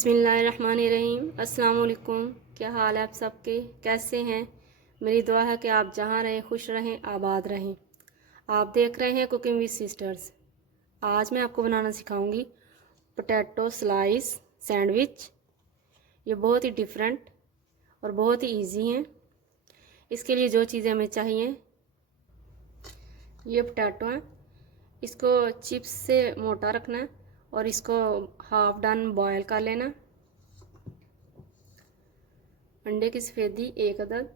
बिस्मिल्लाहिर्रहमानिर्रहीम। अस्सलाम वालेकुम। क्या हाल है आप सबके, कैसे हैं? मेरी दुआ है कि आप जहाँ रहें खुश रहें, आबाद रहें। आप देख रहे हैं कुकिंग विद सिस्टर्स। आज मैं आपको बनाना सिखाऊंगी पोटैटो स्लाइस सैंडविच। ये बहुत ही डिफरेंट और बहुत ही इजी हैं। इसके लिए जो चीज़ें हमें चाहिए, ये पोटैटो हैं, इसको चिप्स से मोटा रखना है और इसको हाफ डन बॉयल कर लेना। अंडे की सफ़ेदी 1 अदद,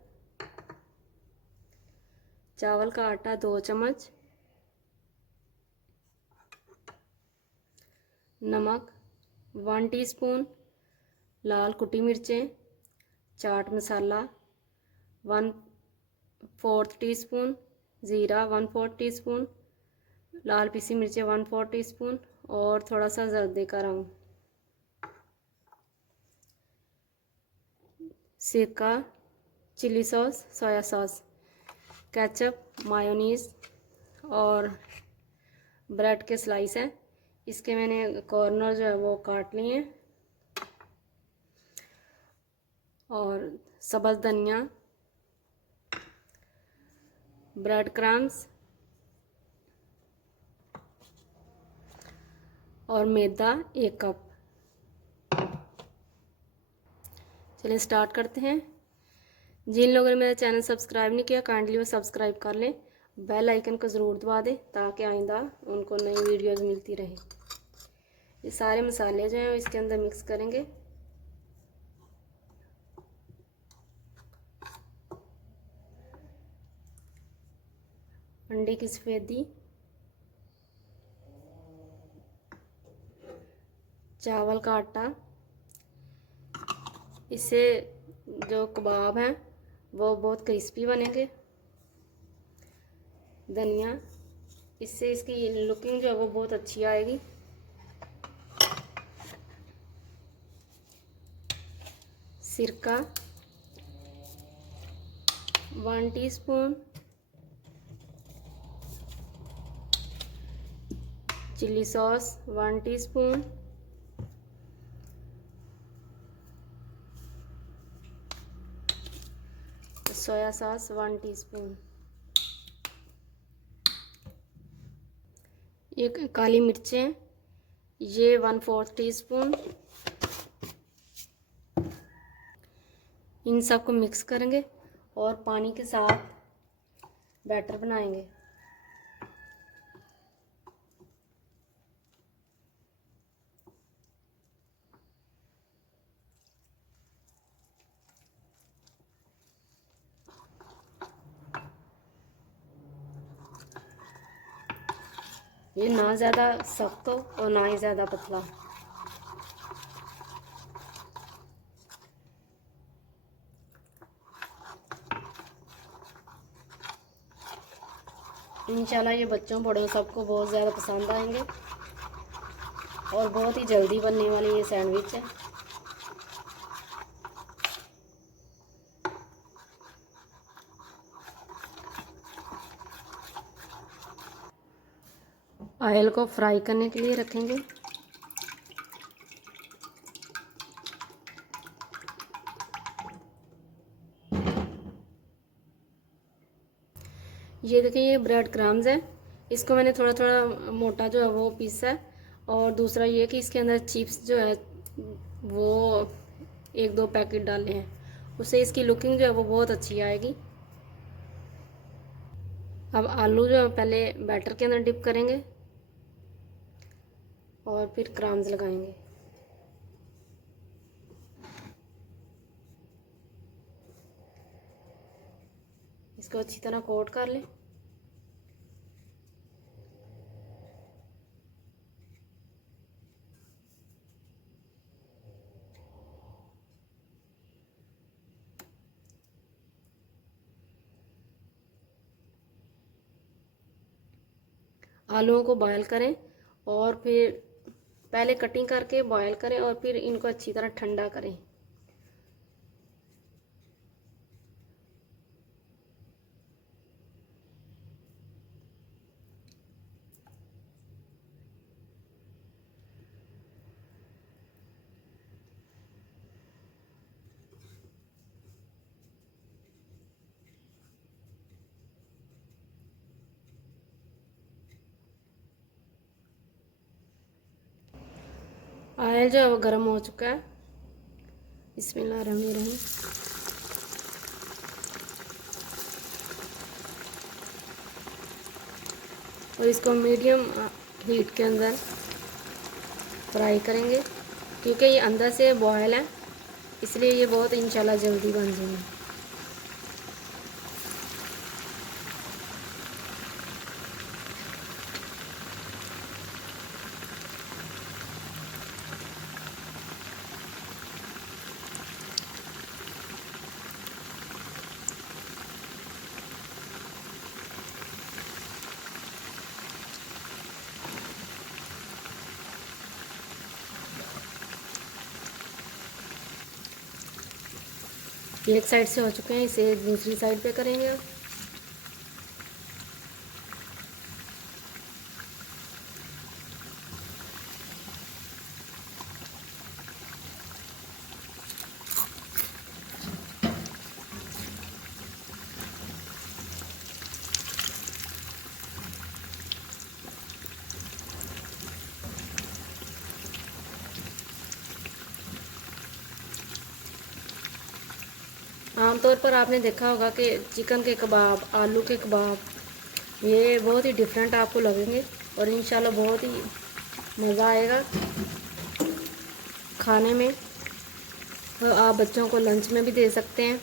चावल का आटा 2 चम्मच, नमक 1 टीस्पून, लाल कुटी मिर्चें, चाट मसाला 1/4 टीस्पून, ज़ीरा 1/4 टीस्पून, लाल पिसी मिर्चें 1/4 टीस्पून और थोड़ा सा जर्दे का रंग, सिरका, chilli sauce, soya sauce, ketchup, mayonnaise और ब्रेड के स्लाइस हैं। इसके मैंने कॉर्नर जो है वो काट लिए हैं और सब्ज़ धनिया, ब्रेड क्रम्स और मैदा 1 कप। चलिए स्टार्ट करते हैं। जिन लोगों ने मेरा चैनल सब्सक्राइब नहीं किया, काइंडली वो सब्सक्राइब कर लें, बेल आइकन को ज़रूर दबा दें ताकि आइंदा उनको नई वीडियोस मिलती रहे। ये सारे मसाले जो हैं इसके अंदर मिक्स करेंगे। अंडे की सफ़ेदी, चावल का आटा, इससे जो कबाब हैं वो बहुत क्रिस्पी बनेंगे। धनिया, इससे इसकी लुकिंग जो है वो बहुत अच्छी आएगी। सिरका 1 teaspoon, chilli sauce 1 teaspoon, soya sauce 1 teaspoon, ये काली मिर्चें ये 1/4 टीस्पून। इन सबको मिक्स करेंगे और पानी के साथ बैटर बनाएंगे। ये ना ज़्यादा सख्त हो और ना ही ज़्यादा पतला। इंशाल्लाह ये बच्चों बड़ों सबको बहुत ज़्यादा पसंद आएंगे और बहुत ही जल्दी बनने वाली ये सैंडविच है। ऑयल को फ्राई करने के लिए रखेंगे। ये देखिए, ये ब्रेड क्रम्स है, इसको मैंने थोड़ा थोड़ा मोटा जो है वो पीसा है। और दूसरा ये कि इसके अंदर चिप्स जो है वो 1-2 पैकेट डाले हैं, उससे इसकी लुकिंग जो है वो बहुत अच्छी आएगी। अब आलू जो है पहले बैटर के अंदर डिप करेंगे और फिर क्रम्स लगाएंगे। इसको अच्छी तरह कोट कर लें। आलूओं को बॉयल करें और फिर पहले कटिंग करके बॉयल करें और फिर इनको अच्छी तरह ठंडा करें। ऑयल जो है वो गर्म हो चुका है। बिस्मिल्लाहिर्रहमानिर्रहीम। और इसको मीडियम हीट के अंदर फ्राई करेंगे, क्योंकि ये अंदर से बॉयल है, इसलिए ये बहुत इंशाल्लाह जल्दी बन जाएंगे। एक साइड से हो चुके हैं, इसे दूसरी साइड पे करेंगे। आमतौर पर आपने देखा होगा कि चिकन के कबाब, आलू के कबाब, ये बहुत ही डिफरेंट आपको लगेंगे और इंशाल्लाह बहुत ही मज़ा आएगा खाने में। तो आप बच्चों को लंच में भी दे सकते हैं,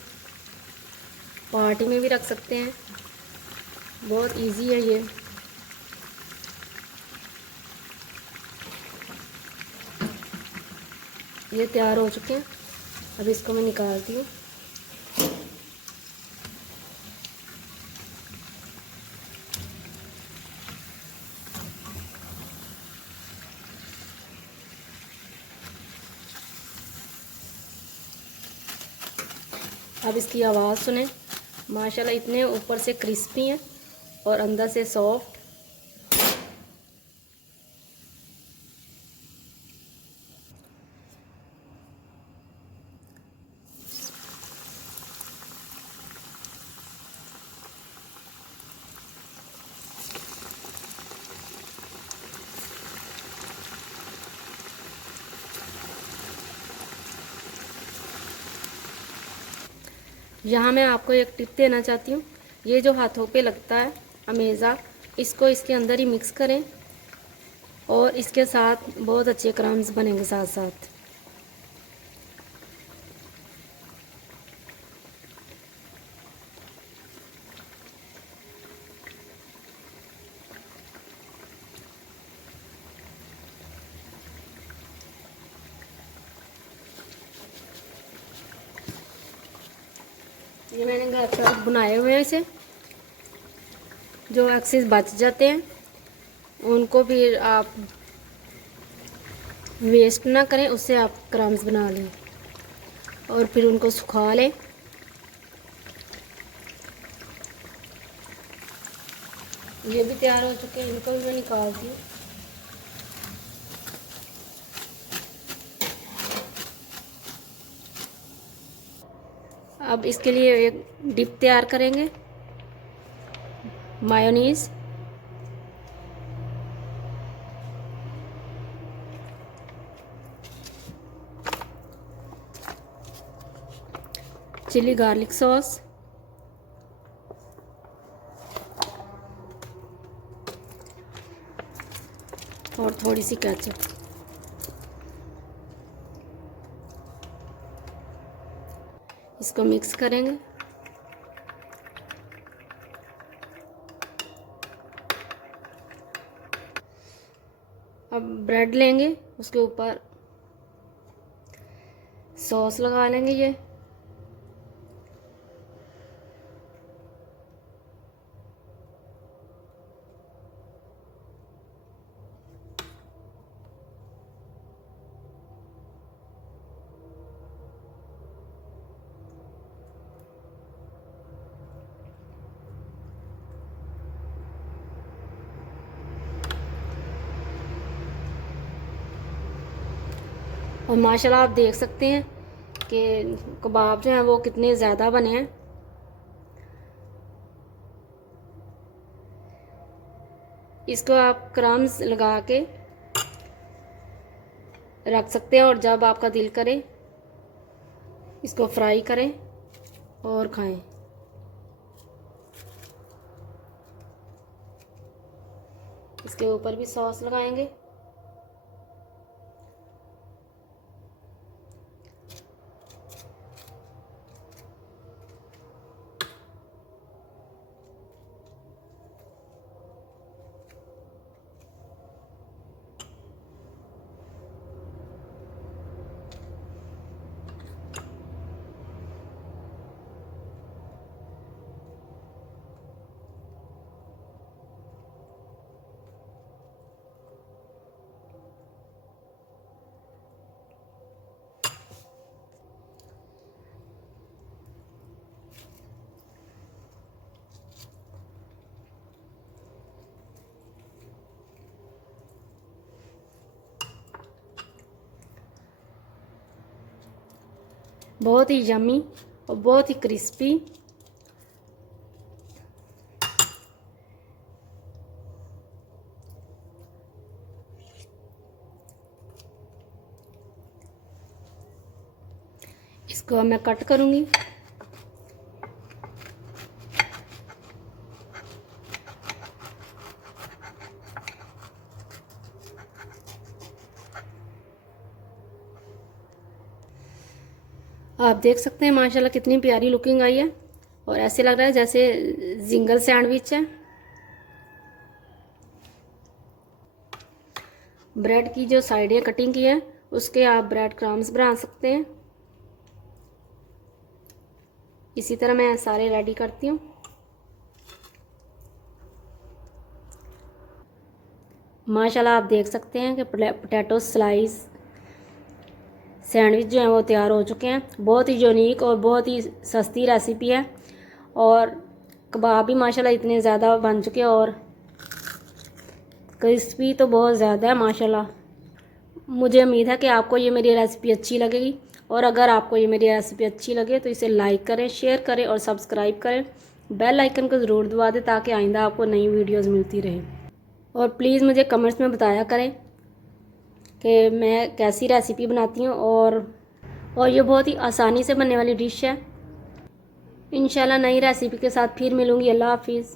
पार्टी में भी रख सकते हैं, बहुत इजी है ये। ये तैयार हो चुके हैं, अब इसको मैं निकालती हूँ। अब इसकी आवाज़ सुने, माशाल्लाह इतने ऊपर से क्रिस्पी हैं और अंदर से सॉफ्ट। यहाँ मैं आपको एक टिप देना चाहती हूँ। ये जो हाथों पे लगता है अमेज़ा, इसको इसके अंदर ही मिक्स करें और इसके साथ बहुत अच्छे क्रम्स बनेंगे साथ साथ। ये मैंने घर पर बनाए हुए हैं। इसे जो एक्सेस बच जाते हैं उनको फिर आप वेस्ट ना करें, उससे आप क्रम्स बना लें और फिर उनको सुखा लें। ये भी तैयार हो चुके हैं, इनको भी मैं निकालती हूँ। अब इसके लिए एक डिप तैयार करेंगे, मायोनीज़, चिली गार्लिक सॉस, और थोड़ी सी केचप। इसको मिक्स करेंगे। अब ब्रेड लेंगे, उसके ऊपर सॉस लगा लेंगे ये। और माशाल्लाह आप देख सकते हैं कि कबाब जो हैं वो कितने ज़्यादा बने हैं। इसको आप क्रम्स लगा के रख सकते हैं और जब आपका दिल करे इसको फ्राई करें और खाएं। इसके ऊपर भी सॉस लगाएंगे। बहुत ही यम्मी और बहुत ही क्रिस्पी। इसको अब मैं कट करूंगी। आप देख सकते हैं माशाल्लाह कितनी प्यारी लुकिंग आई है और ऐसे लग रहा है जैसे जिंगल सैंडविच है। ब्रेड की जो साइडें कटिंग की है उसके आप ब्रेड क्रम्स बना सकते हैं। इसी तरह मैं सारे रेडी करती हूँ। माशाल्लाह आप देख सकते हैं कि पोटैटो स्लाइस सैंडविच जो हैं वो तैयार हो चुके हैं। बहुत ही यूनिक और बहुत ही सस्ती रेसिपी है और कबाब भी माशाल्लाह इतने ज़्यादा बन चुके हैं और क्रिस्पी तो बहुत ज़्यादा है माशाल्लाह। मुझे उम्मीद है कि आपको ये मेरी रेसिपी अच्छी लगेगी और अगर आपको ये मेरी रेसिपी अच्छी लगे तो इसे लाइक करें, शेयर करें और सब्सक्राइब करें। बेल आइकन को ज़रूर दबा दें ताकि आइंदा आपको नई वीडियोज़ मिलती रहे। और प्लीज़ मुझे कमेंट्स में बताया करें कि मैं कैसी रेसिपी बनाती हूँ और ये बहुत ही आसानी से बनने वाली डिश है। इंशाल्लाह नई रेसिपी के साथ फिर मिलूँगी। अल्लाह हाफिज़।